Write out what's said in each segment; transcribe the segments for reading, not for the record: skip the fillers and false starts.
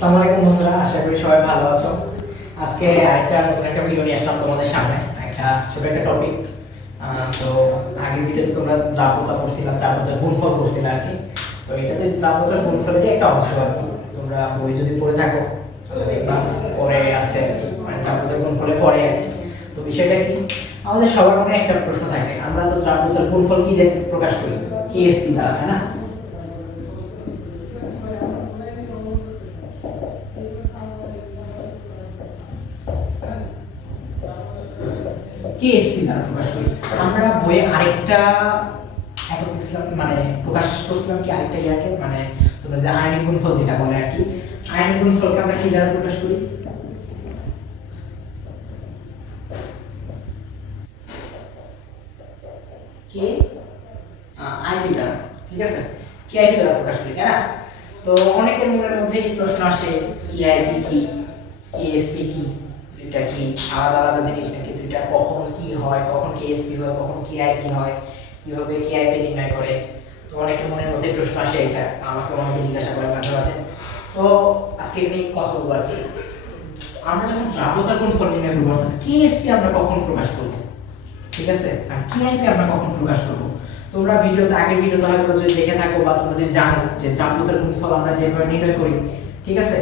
আসসালামু আলাইকুম বন্ধুরা, আশা করি সবাই ভালো আছো। আজকে আরেকটা নতুন একটা ভিডিও নিয়ে আসলাম তোমাদের সামনে। একটা ছোট একটা টপিক। তো আগের ভিডিওতে তোমরা দ্রাব্যতা পড়ছিলাম, দ্রাব্যতার গুণফল পড়ছিলে আর কি। তো এটাতে দ্রাব্যতার গুণফলেরই একটা অংশ আর কি। তোমরা বই যদি পড়ে থাকো তাহলে দেখবা পরে আছে আর কি, মানে দ্রাব্যতার গুণফলে পড়ে আর কি। তো বিষয়টা কি, আমাদের সবার মনে একটা প্রশ্ন থাকে, আমরা তো দ্রাব্যতার গুণফল কি দিয়ে প্রকাশ করি? কেএসপি দ্বারা, তাই না? কেএসপি দ্বারা প্রকাশ করি। আমরা বইয়ে আরেকটা একক দেখছিলাম, মানে প্রকাশ করছিলাম কি আরেকটা ইয়াকে, মানে তোমরা যে আয়নিক গুণফল যেটা বলে আর কি, আয়নিক গুণফলকে আমরা কি দ্বারা প্রকাশ করি? কে আইপি দ্বারা, ঠিক আছে? কে আইপি দ্বারা প্রকাশ করি, তাই না? তো অনেকের মনের মধ্যে এই প্রশ্ন আসে, কি আইপি কি, কেএসপি কি, দুইটা কি আলাদা আলাদা জিনিস নাকি? দুইটা কখন কি হয়, কখন কেএসপি হয়, কখন কেআইপি হয়, কিভাবে কেআইপি নির্ণয় করে? তো অনেকের মনের মধ্যে প্রশ্ন আসে, এটা আমাকে অনেকে জিজ্ঞাসা করে মাঝে মাঝে। তো আজকে এটা নিয়ে কথা বলবো আর কি। আমরা যখন দ্রাব্যতার গুণফল নির্ণয় করবো, অর্থাৎ কেএসপি আমরা কখন প্রকাশ করবো, ঠিক আছে, আর কেআইপি আমরা কখন প্রকাশ করবো? তোমরা ভিডিওতে, আগের ভিডিওতে হয়তো যদি দেখে থাকো বা তোমরা যদি জানো যে দ্রাব্যতার গুণফল আমরা যেভাবে নির্ণয় করি, ঠিক আছে?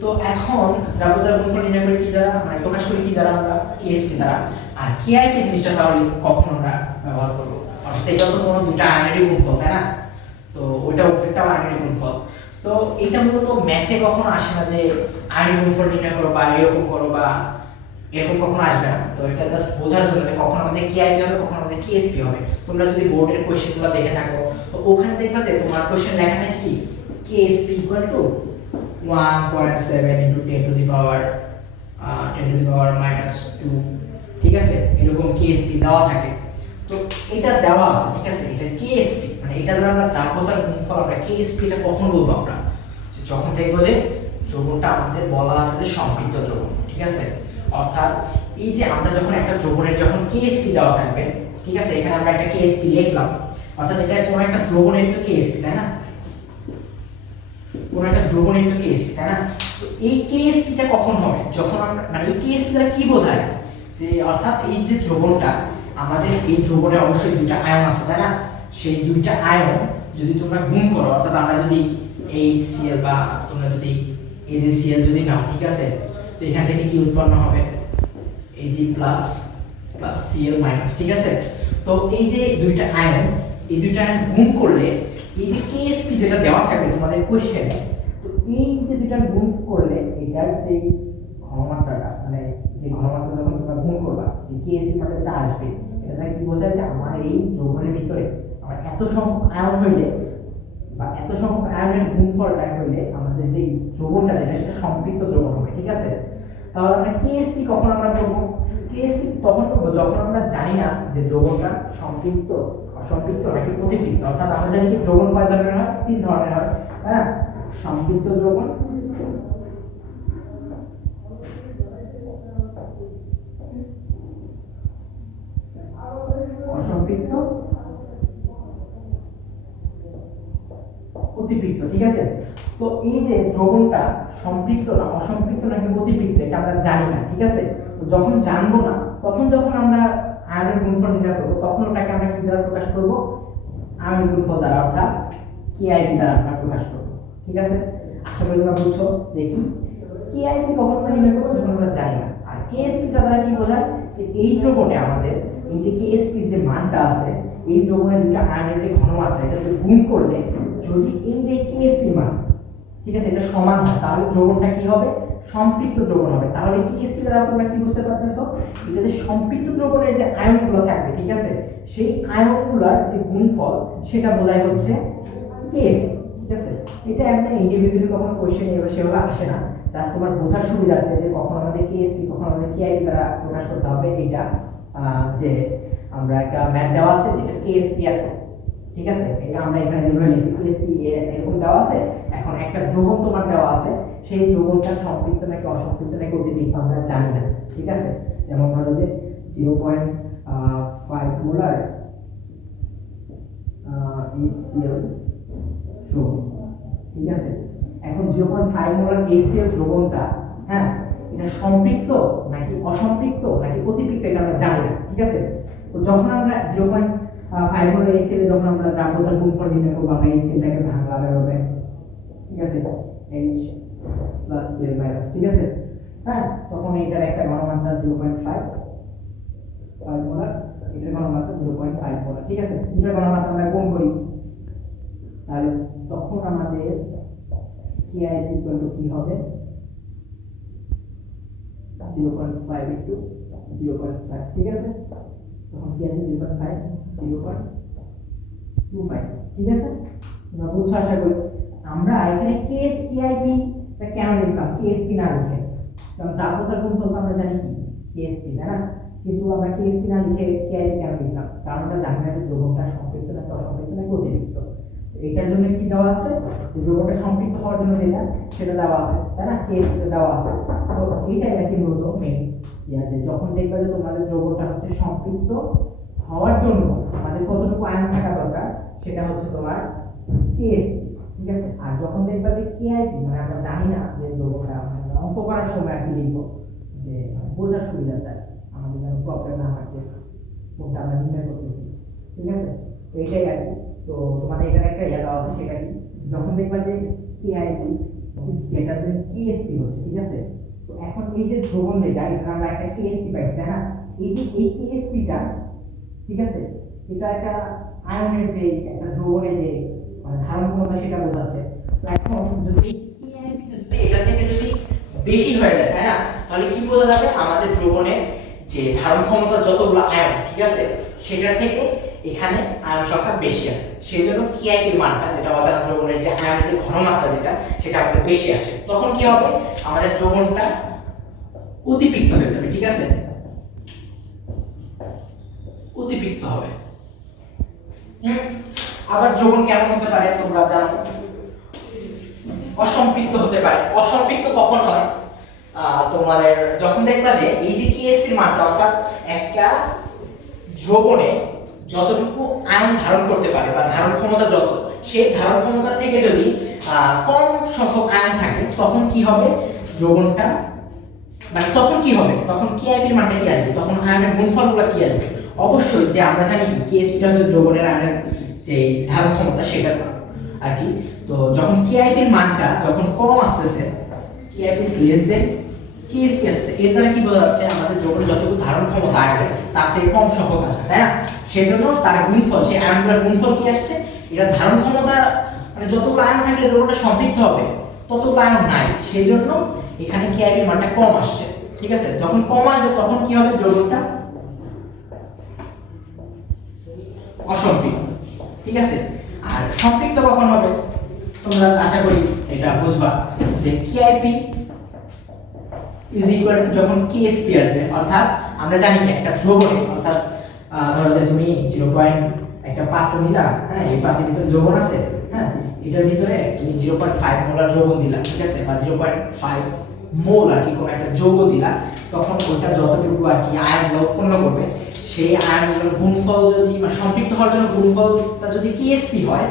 তো এখন দ্রাব্যতার গুণফল নির্ণয় করি কি দ্বারা, মানে প্রকাশ করি কি দ্বারা? আমরা কেএসপি দ্বারা। আর কেআইপি জিনিসটা তাহলে কখন আমরা ব্যবহার করবো? অর্থাৎ এটা তো কোনো দুইটা আয়নেরই গুণফল, তাই না? তো ওইটা উপরেরটাও আয়নেরই গুণফল। তো এইটা মূলত ম্যাথে কখনো আসে না যে আয়নিক গুণফল নির্ণয় করো বা এরকম করো বা এরকম কখনো আসবে না। তো এটা জাস্ট বোঝার জন্য যে কখন আমাদের কেআইপি হবে, কখন আমাদের কেএসপি হবে। তোমরা যদি বোর্ডের কোশ্চেনগুলো দেখে থাকো, তো ওখানে দেখবা যে তোমার কোশ্চেন লেখা থাকে কি, KSP equal to 1.7 into 10 to the power 10 to the power -2, ঠিক আছে? এরকম কেএসপি দেওয়া থাকে। তো এটা দেওয়া আছে, ঠিক আছে? এটা কেএসপি, মানে এটা দ্বারা আমরা দ্রাব্যতার গুণফল, আমরা কেএসপি এটা কখন বলবো? আমরা যখন দেখবো যে দ্রবণটা আমাদের বলা আছে যে সম্পৃক্ত দ্রবণ, ঠিক আছে? অর্থাৎ এই যে আমরা যখন একটা দ্রবণের যখন কেএসপি দেওয়া থাকবে, ঠিক আছে, এখানে আমরা একটা কেএসপি লিখলাম, অর্থাৎ এটা কোনো একটা দ্রবণের তো কেএসপি, তাই না? কোনো একটা দ্রবণের তো কেএসপি, তাই না? তো এই কেএসপিটা কখন হবে? যখন আমরা, মানে এই কেএসপি দ্বারা কি বোঝায়, যে অর্থাৎ এই যে দ্রবণটা, আমাদের এই দ্রবণে অবশ্যই দুইটা আয়ন আছে, তাই না? সেই দুইটা আয়ন যদি তোমরা গুণ করো, অর্থাৎ আমরা যদি এই সিএল বা তোমরা যদি এই যে সিএল যদি নাও, ঠিক আছে, তো এখান থেকে কি উৎপন্ন হবে? Ag plus plus Cl minus, ঠিক আছে? তো এই যে দুইটা আয়ন, এই দুইটা আয়ন গুণ করলে এই যে KSP যেটা দেওয়া থাকবে তোমাদের কোশ্চেনে, তো এই যে দুইটা গুণ করলে এটার যে ঘনমাত্রাটা, মানে যে ঘনমাত্রা যখন তোমরা গুণ করবা, এই KSP মাত্রাটা আসবে। এটা কি বোঝায় যে আমার এই দ্রবণের ভিতরে আমার এত সংখ্যক আয়ন হইলে বা এত সংখ্যক আয়নের গুণফলটা হইলে আমাদের যে দ্রবণটা যেটা সেটা সম্পৃক্ত দ্রবণ হবে, ঠিক আছে? তাহলে আমরা কেএসপি কখন আমরা করব? কেএসপি তখন করব যখন আমরা জানি না যে দ্রবণটা সম্পৃক্ত, অসম্পৃক্ত নাকি প্রতিপৃক্ত। অর্থাৎ আমরা জানি কি দ্রবণ কয় ধরনের হয়? তিন ধরনের হয়, তাই না? সম্পৃক্ত দ্রবণ, অসম্পৃক্ত, প্রতিপৃক্ত, ঠিক আছে? তো এই যে দ্রবণটা সম্পৃক্ত না অসম্পৃক্ত নাকি প্রতিপৃক্ত এটা আমরা জানি না, ঠিক আছে? তো যখন জানবো না, তখন যখন আমরা আয়নের গুণফল নির্ণয় করবো, তখন ওটাকে আমরা কি দ্বারা প্রকাশ করব? আয়নের গুণফল দ্বারা, অর্থাৎ কেআইপি দ্বারা আমরা প্রকাশ করব, ঠিক আছে? আশা করি তোমরা বুঝছো। দেখি কেআইপি কখন আমরা নির্ণয় করবো? যখন আমরা জানি না। আর কেএসপি টা দ্বারা কি বোঝায়? যে এই দ্রবণে আমাদের এই যে কেএসপির যে মানটা আছে, এই দ্রবণের দুটো আয়নের যে ঘনমাত্রা, এটা যদি গুণ করলে যদি এই যে কেএসপি মান, ঠিক আছে, এটা সমান হয়, তাহলে দ্রবণটা কি হবে? সম্পৃক্ত দ্রবণ হবে। তাহলে কেএসপি দ্বারা তোমরা কি বুঝতে পারতেছো? এটা যে সম্পৃক্ত দ্রবণের যে আয়নগুলো থাকবে, ঠিক আছে, সেই আয়নগুলোর যে গুণফল সেটা বোঝায় হচ্ছে কেএসপি, ঠিক আছে? এটা একটা ইন্ডিভিজুয়ালি কখনো কোশ্চেন এভাবে সেভাবে আসে না, জাস্ট তোমার বোঝার সুবিধার্থে যে কখন আমাদের কেএসপি কখন আমাদের কেআইপি দ্বারা প্রকাশ করতে হবে, এটা যে আমরা একটা ম্যাথ দেওয়া আছে যেটা কেএসপি এত, ঠিক আছে? এটা আমরা এখানে যেভাবে লিখি কেএসপি এরকম দেওয়া আছে। এখন একটা দ্রবণ তোমার দেওয়া আছে, সেই দ্রবণটা সম্পৃক্ত নাকি অসম্পৃক্ত নাকি অতিপৃক্ত আমরা জানি না, ঠিক আছে? যেমন ধরো যে 0.5 মোলার HCl দ্রবণ, ঠিক আছে? এখন 0.5 মোলার HCl দ্রবণটা, হ্যাঁ, এটা সম্পৃক্ত নাকি অসম্পৃক্ত নাকি অতিপৃক্ত এটা আমরা জানি না, ঠিক আছে। তো যখন আমরা 0.5 মোলার HCl যখন আমরা দ্রাব্যতার গুণফল নির্ণয় করব, আমরা HClটাকে ভাঙলাম এভাবে, ঠিক আছে, H প্লাস Cl মাইনাস, ঠিক আছে, হ্যাঁ, তখন এটার একটা ঘনমাত্রা 0.5 মোলার, এটার ঘনমাত্রা 0.5 মোলার, ঠিক আছে। দুটার ঘনমাত্রা আমরা গুণ করি, তাহলে তখন আমাদের KI ইকুয়াল টু কি হবে, 0.5 ইনটু 0.5, ঠিক আছে। তখন KI 0.5 0.25, ঠিক আছে। তোমরা বুঝছো আশা করি। আমরা এখানে KSPIP টা কেন লিখলাম, KSP না লিখে, কারণ দ্রাব্যতার গুণফল তো আমরা জানি কি KSP, তাই না, কিন্তু আমরা KSP না লিখে KIP কেন লিখলাম, কারণ আমরা জানি না যে দ্রবণটা সম্পৃক্ত নাকি অসম্পৃক্ত নাকি অতিরিক্ত। এটার জন্য কি দেওয়া আছে, যে দ্রবণটা সম্পৃক্ত হওয়ার জন্য যেটা সেটা দেওয়া আছে, তাই না, KSP দেওয়া আছে। তো এইটাই আর কি মূলত মেইন ইয়াতে, যখন দেখবে যে তোমাদের দ্রবণটা হচ্ছে সম্পৃক্ত হওয়ার জন্য আমাদের কতটুকু আয়ন থাকা দরকার, সেটা হচ্ছে তোমার KSP, ঠিক আছে। আর যখন দেখবে যে KIP, মানে আমরা জানি না যে দ্রবণটা, আমরা অঙ্ক করার সময় আর কি লিখবো, যে বোঝার সুবিধাটা আমাদের যেন প্রবলেম না হয় যে কোনটা আমরা নির্ণয় করতেছি, ঠিক আছে। তো এইটাই আর কি। তো তোমাদের এখানে একটা ইয়া দেওয়া আছে, সেটা কি, যখন দেখবা যে KIP গ্রেটার দেন KSP হচ্ছে, ঠিক আছে। তো এখন এই যে দ্রবণ যেটা, এখানে আমরা একটা KSP পাইছি, তাই না, এই যে এই KSPটা, ঠিক আছে, এটা একটা আয়নের যে একটা দ্রবণের যে মানে ধারণ ক্ষমতা সেটা বোঝাচ্ছে। তো এখন যদি KIP যদি এটা থেকে যদি বেশি হয়ে যায়, তাই না, তাহলে কি বোঝা যাবে, আমাদের দ্রবণের যে ধারণ ক্ষমতা যতগুলো আয়ন, ঠিক আছে, সেটার থেকে এখানে আয়ন সংখ্যা বেশি আছে, সেই জন্য KIP এর মানটা, যেটা অজানা দ্রবণের যে আয়নের যে ঘনমাত্রা যেটা, সেটা আমাদের বেশি আসে। তখন কি হবে, আমাদের দ্রবণটা অতিপৃক্ত হয়ে যাবে, ঠিক আছে, অতিপৃক্ত হবে। আবার দ্রবণ কেমন হতে পারে তোমরা জানো, অসম্পৃক্ত হতে পারে। অসম্পৃক্ত কখন হয়, তোমাদের যখন দেখবা যে এই যে KSP এর মানটা, অর্থাৎ একটা দ্রবণে যতটুকু আয়ন ধারণ করতে পারে বা ধারণ ক্ষমতা যত, সেই ধারণ ক্ষমতা থেকে যদি কম সংখ্যক আয়ন থাকে, তখন কি হবে, দ্রবণটা মানে তখন কি হবে, তখন KIP এর মানটা কি আসবে, তখন আয়নের গুণফলগুলো কি আসবে, অবশ্যই যে আমরা জানি KSP টা হচ্ছে দ্রবণের আয়নের যে ধারণ ক্ষমতা সেটা আর কি। তো যখন KIP এর মানটা যখন কম আসতেছে, KIP is less than KSP আসছে, এর দ্বারা কি বোঝা যাচ্ছে, আমাদের দ্রবণে যতটুকু ধারণ ক্ষমতা আয়নের তার থেকে কম সংখ্যক আছে, তাই না। সেজন্য তার গুণফল, সেই আয়নগুলোর গুণফল কি আসছে, এটা ধারণ ক্ষমতা মানে যতগুলো আয়ন থাকলে দ্রবণটা সম্পৃক্ত হবে ততগুলো আয়ন নাই, সেজন্য এখানে KIP এর মানটা কম আসছে, ঠিক আছে। যখন কম আসবে তখন কি হবে, দ্রবণটা অসম্পৃক্ত, ঠিক আছে। আর সম্পৃক্ত কখন হবে, তোমরা আশা করি এটা বুঝবা, যে KIP ইজ ইকুয়াল টু যখন KSP আসবে, অর্থাৎ আমরা জানি কি একটা দ্রবণে, অর্থাৎ ধরো যে তুমি 0. একটা পাত্র নিলা, হ্যাঁ, এই পাত্রের ভিতরে দ্রবণ আছে, হ্যাঁ, এটার ভিতরে তুমি 0.5 মোলার দ্রবণ দিলা, ঠিক আছে, বা 0.5 মোল আর কি কোনো একটা যৌগ দিলা, তখন ওটা যতটুকু আর কি আয়নগুলো উৎপন্ন করবে, সেই আয়নগুলোর গুণফল যদি মানে সম্পৃক্ত হওয়ার জন্য গুণফলটা যদি KSP হয়,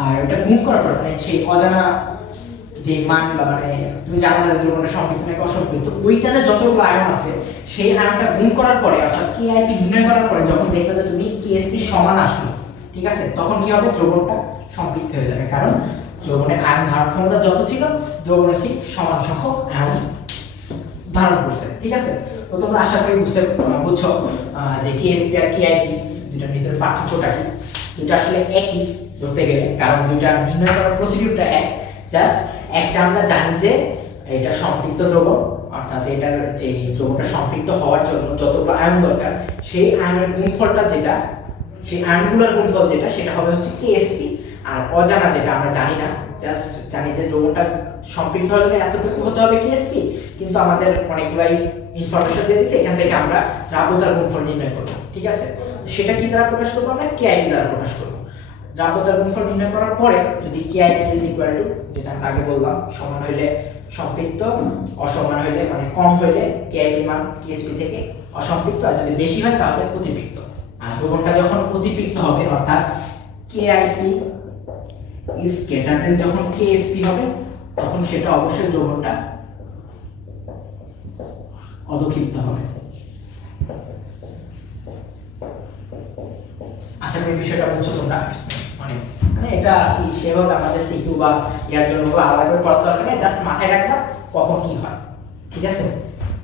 আর এটা গুণ করার পর মানে সেই অজানা যে মানগুলো, মানে তুমি জানো না যে দ্রবণটা সম্পৃক্ত নাকি অসম্পৃক্ত, ওইটাতে যতগুলো আয়ন আছে সেই আয়নটা গুণ করার পরে, অর্থাৎ KIP নির্ণয় করার পরে যখন দেখবে যে তুমি KSP সমান আসলো, ঠিক আছে, তখন কি হবে, দ্রবণটা সম্পৃক্ত হয়ে যাবে, কারণ দ্রবণের আয়ন ধারণ ক্ষমতা যত ছিল, দ্রবণের ঠিক সমান সংখ্যক আয়ন ধারণ করছে, ঠিক আছে। তো তোমরা আশা করি বুঝছো যে KSP আর KIP দুটার ভিতরে পার্থক্যটা কি। দুটো আসলে একই ধরতে গেলে, কারণ দুইটা নির্ণয় করার প্রসিডিউরটা এক, জাস্ট একটা আমরা জানি যে এটা সম্পৃক্ত দ্রবণ, অর্থাৎ এটার যে দ্রবণটা সম্পৃক্ত হওয়ার জন্য যতগুলো আয়ন দরকার, সেই আয়নের গুণফলটা যেটা, সেই আয়নগুলোর গুণফল যেটা, সেটা হবে হচ্ছে KSP। আর অজানা যেটা আমরা জানি না, জাস্ট জানি যে দ্রবণটা সম্পৃক্ত হওয়ার জন্য এতটুকু হতে হবে KSP, কিন্তু আমাদের অনেকগুলাই ইনফরমেশন দিয়ে দিচ্ছে, এখান থেকে আমরা দ্রাব্যতার গুণফল নির্ণয় করব, ঠিক আছে। সেটা কি দ্বারা প্রকাশ করব, আমরা KIP দ্বারা প্রকাশ করব। দ্রাব্যতার গুণফল নির্ণয় করার পরে যদি KIP ইজ ইকুয়াল টু, যেটা আমরা আগে বললাম, সমান হইলে সম্পৃক্ত, অসমান হইলে মানে কম হইলে KIP এর মান KSP থেকে অসম্পৃক্ত, আর যদি বেশি হয় তাহলে অতিপৃক্ত। আর দ্রবণটা যখন অতিপৃক্ত হবে, অর্থাৎ KIP ইজ গ্রেটার দেন যখন KSP হবে, তখন সেটা অবশ্যই যৌগটা অধক্ষিপ্ত হবে। আশা করি বিষয়টা বুঝছো তোমরা। মানে এটা কি সেভাবে আমাদের সিকিউ বা ইয়ার জন্য আলাদা করে পড়ার দরকার নেই, জাস্ট মাথায় রাখবা কখন কি হয়। ঠিক আছে,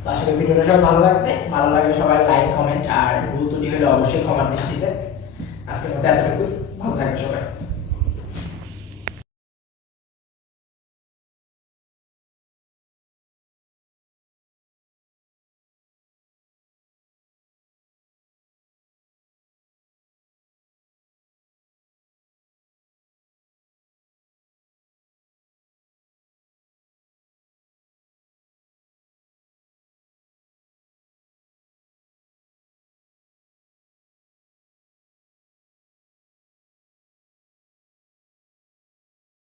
তো আশা করি ভিডিওটা সবাই ভালো লাগবে। ভালো লাগলে সবাই লাইক কমেন্ট আর ভুল ত্রুটি হলে অবশ্যই ক্ষমার দৃষ্টিতে। আজকের মতো এতটুকুই, ভালো থাকবে সবাই।